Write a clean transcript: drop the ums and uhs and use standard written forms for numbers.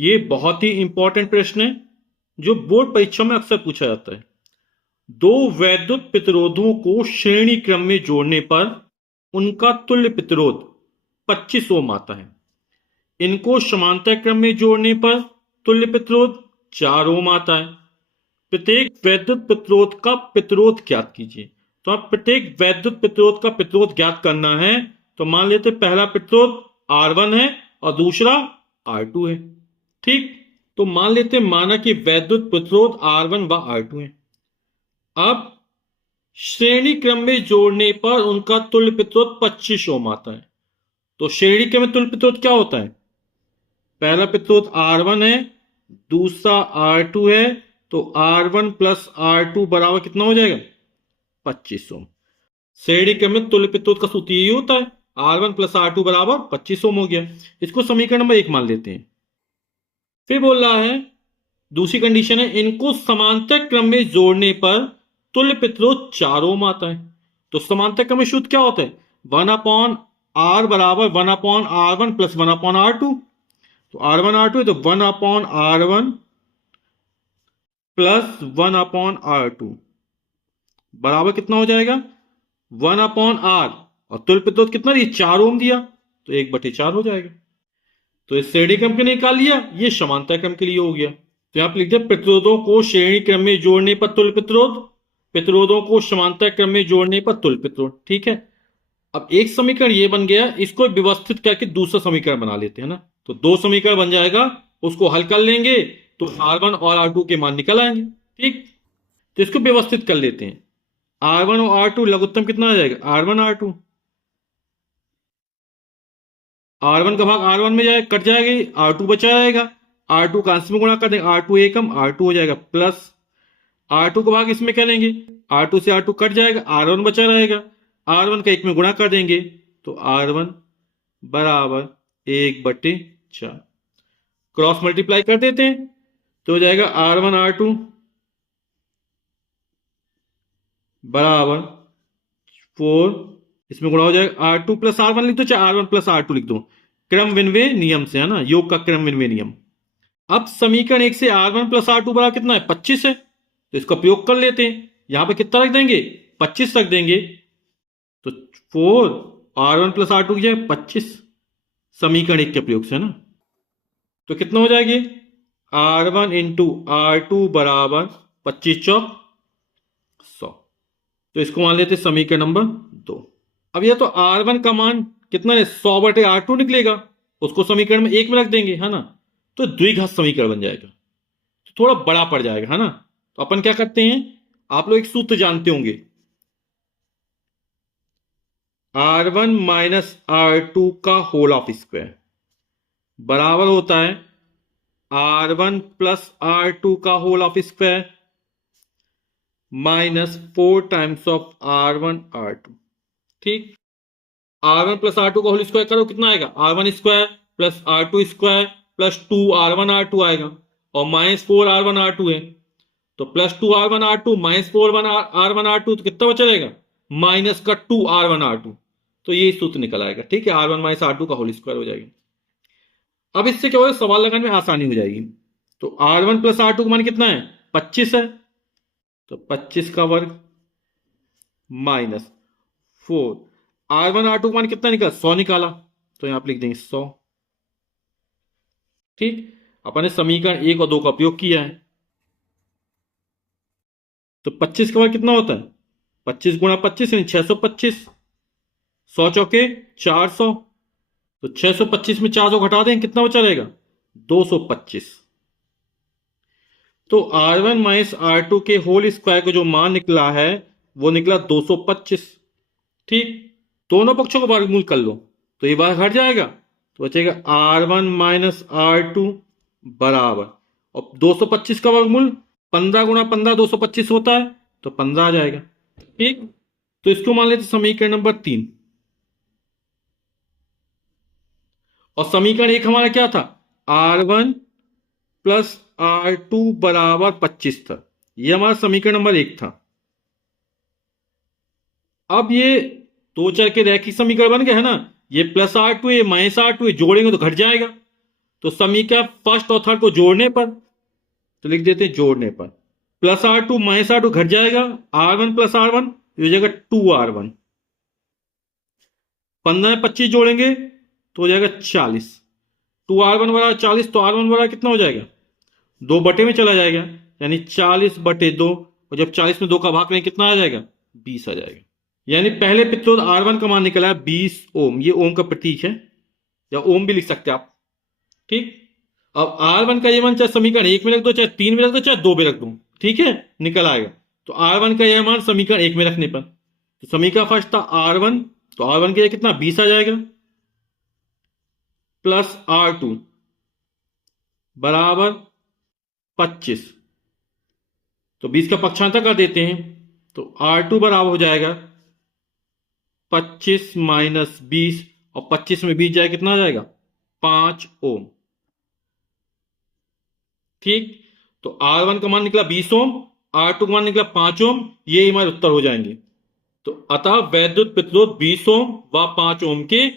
ये बहुत ही इंपॉर्टेंट प्रश्न है जो बोर्ड परीक्षा में अक्सर पूछा जाता है। दो वैद्युत प्रतिरोधों को श्रेणी क्रम में जोड़ने पर उनका तुल्य प्रतिरोध 25 ओम आता है। इनको समांतर क्रम में जोड़ने पर तुल्य प्रतिरोध 4 ओम आता है। प्रत्येक वैद्युत प्रतिरोध का प्रतिरोध ज्ञात कीजिए। तो आप प्रत्येक वैद्युत प्रतिरोध का प्रतिरोध ज्ञात करना है। तो मान लेते पहला प्रतिरोध R1 है और दूसरा R2 है। ठीक, तो मान लेते माना कि वैद्युत प्रतिरोध R1 व R2 है। अब श्रेणी क्रम में जोड़ने पर उनका तुल्य प्रतिरोध 25 ओम आता है। तो श्रेणी क्रम में तुल्य प्रतिरोध क्या होता है? पहला प्रतिरोध R1 है, दूसरा R2 है, तो R1 प्लस R2 बराबर कितना हो जाएगा? 25 ओम। श्रेणी क्रम में तुल्य प्रतिरोध का सूत्र यही होता है, R1 प्लस R2 बराबर 25 ओम हो गया। इसको समीकरण नंबर 1 मान लेते हैं। फिर बोल रहा है दूसरी कंडीशन है, इनको समांतर क्रम में जोड़ने पर तुल्य प्रतिरोध 4 ओम आता है। तो समांतर क्रम में सूत्र क्या होता है? 1/R बराबर 1/R1 प्लस 1/R2। तो R1 R2 है तो 1/R1 प्लस 1/R2 बराबर कितना हो जाएगा? 1/R। और तुल्य प्रतिरोध कितना दिया? 4 ओम दिया, तो 1/4 हो जाएगा। तो इस श्रेणी क्रम के निकाल लिया, ये समांतर क्रम के लिए हो गया। तो यहां पर लिख दिया प्रतिरोधों को श्रेणी क्रम में जोड़ने पर तुल्य प्रतिरोध, प्रतिरोधों को समांतर क्रम में जोड़ने पर तुल्य प्रतिरोध। ठीक है, अब एक समीकरण ये बन गया, इसको व्यवस्थित करके दूसरा समीकरण बना लेते हैं ना। तो दो समीकरण बन जाएगा, उसको हल कर लेंगे तो R1 और R2 के मान निकल आएंगे। ठीक, तो इसको व्यवस्थित कर लेते हैं। R1 और R2 लघुत्तम कितना आ जाएगा? R1 R2। R1 का भाग R1 में जाएगा, कट जाएगा, R2 बचा रहेगा। R2 का अंश में गुणा कर देंगे, R2 एकम R2 हो जाएगा, प्लस R2 का भाग इसमें करेंगे, R2 से R2 कट जाएगा, R1 बचा रहेगा। R1 का 1 में गुणा कर देंगे तो R1 बराबर 1/4। क्रॉस मल्टीप्लाई कर देते हैं तो हो जाएगा R1 R2 बराबर 4, इसमें गुणा हो जाएगा R2 प्लस R1 लिख दो, चाहे R1 प्लस R2 लिख दो, क्रम विन्वय नियम से, है ना, योग का क्रम विन्वय नियम। अब समीकरण 1 से R1 प्लस R2 बराबर कितना है? 25 है। तो इसका प्रयोग कर लेते हैं। यहां पर कितना रख देंगे? 25 रख देंगे। तो 4 R1 प्लस R2 की जगह 25 समीकरण 1 के प्रयोग से, है ना। तो कितना हो जाएगी? R1 इंटू R2 बराबर 25 चौक 100। तो इसको मान लेते समीकरण नंबर 2। अब यह तो R1 का मान कितना है? 100/R2 निकलेगा, उसको समीकरण में 1 में रख देंगे, है ना। तो द्विघात समीकरण बन जाएगा, तो थोड़ा बड़ा पड़ जाएगा, है ना। तो अपन क्या करते हैं, आप लोग एक सूत्र जानते होंगे, R1 माइनस R2 का होल ऑफ स्क्वायर बराबर होता है R1 प्लस R2 का whole of square minus 4 times of R1 R2। ठीक, R1 प्लस R2 का होल स्क्वायर करो, कितना आएगा? R1 square plus R2 square plus 2 R1 R2 आएगा, और माइनस 4 R1 R2 है, तो plus 2 R1 R2 minus 4 R1 R2, तो कितना बचा रहेगा? माइनस का 2 R1 R2। तो ये सूत्र निकल आएगा। ठीक है, R1 माइनस R2 का होल स्क्वायर हो जाएगा। अब इससे क्या होगा, सवाल लगाने में आसानी हो जाएगी। तो R1 प्लस R2 का मान कितना है? 25 है, तो 25 का वर्ग माइनस 4, R1 R2 का मान कितना निकला? 100 निकाला, तो यहां पर लिख देंगे 100। ठीक, अपन ने समीकरण 1 और 2 का उपयोग किया है। तो 25 का वर्ग कितना होता है? 25 गुणा 25 यानी 625, 100 चौके 400, तो 625 में 400 घटा दें, कितना बचा रहेगा? 225। तो R1 माइनस R2 के होल स्क्वायर का जो मान निकला है वो निकला 225। ठीक, दोनों पक्षों को वर्गमूल कर लो तो ये बार हट जाएगा, तो बचेगा R1 माइनस R2 बराबर, और 225 का वर्गमूल 15 गुणा 15 225 होता है, तो 15 आ जाएगा। ठीक, तो इसको मान लेते समीकरण नंबर 3। और समीकरण 1 हमारा क्या था? R1 प्लस R2 बराबर 25 था, यह हमारा समीकरण नंबर 1 था। अब ये दो चर के रैखिक समीकरण बन गए, है ना। ये प्लस R2 ये माइनस R2 जोड़ेंगे तो घट जाएगा, तो समीकरण फर्स्ट और थर्ड को जोड़ने पर, तो लिख देते हैं जोड़ने पर, प्लस R2 माइनस R2 घट जाएगा, R1 प्लस R1 हो जाएगा 2R1। 15 में 25 जोड़ेंगे तो हो जाएगा 40। 2R1 बराबर 40, तो R1 बराबर कितना हो जाएगा, 2 बटे में चला जाएगा, यानी 40/2, और जब 40 में 2 का भाग करेंगे कितना आ जाएगा, 20 आ जाएगा। यानी पहले प्रतिरोध R1 का मान निकला है 20 ओम, ये ओम का प्रतीक है, या ओम भी लिख सकते हैं आप, ठीक। अब R1 का ये मान चाहे समीकरण 1 में रख दो, चाहे 3 में रख दो, चाहे 2 में रख दो, ठीक है, निकल आएगा। तो R1 का यह मान समीकरण 1 में रखने पर, तो समीकरण फर्स्ट था R1, तो R1 के लिए कितना 20 आ जाएगा, प्लस R2 बराबर 25, तो 20 का पक्षांतर कर देते हैं, तो R2 बराबर हो जाएगा 25 माइनस 20, और 25 में 20 जाए कितना आ जाएगा, 5 ओम, ठीक। तो R1 का मान निकला 20 ओम, R2 का मान निकला 5 ओम, ये हमारे उत्तर हो जाएंगे। तो अतः वैद्युत प्रतिरोध 20 ओम व 5 ओम के